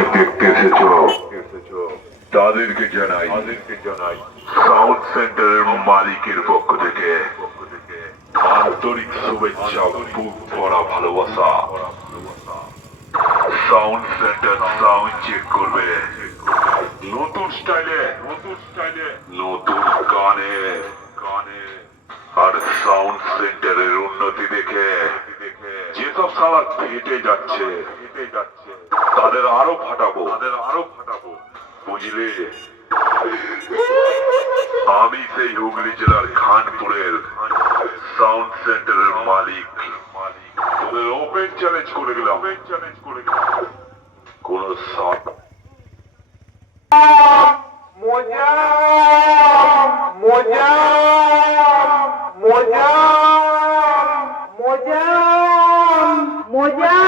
দর্শক দেখতে এসেছো তাদেরকে জানাই সাউন্ড সেন্টারের মালিকের পক্ষ থেকে আন্তরিক শুভেচ্ছা, বুক ভরা ভালোবাসা। সাউন্ড সেন্টার সাউন্ড চেক করবে নতুন স্টাইলে, নতুন গানে। আর সাউন্ড সেন্টারের উন্নতি দেখে যেসব সালা ফেটে যাচ্ছে তাদের আরো ফাটাবো, বুঝলে? আমি সেই হুগলি জেলার খানপুরের সাউন্ড সেন্টারের মালিক। তোদের ওপেন চ্যালেঞ্জ করে গেলাম, কোন মজা মজা মজা মজা মজা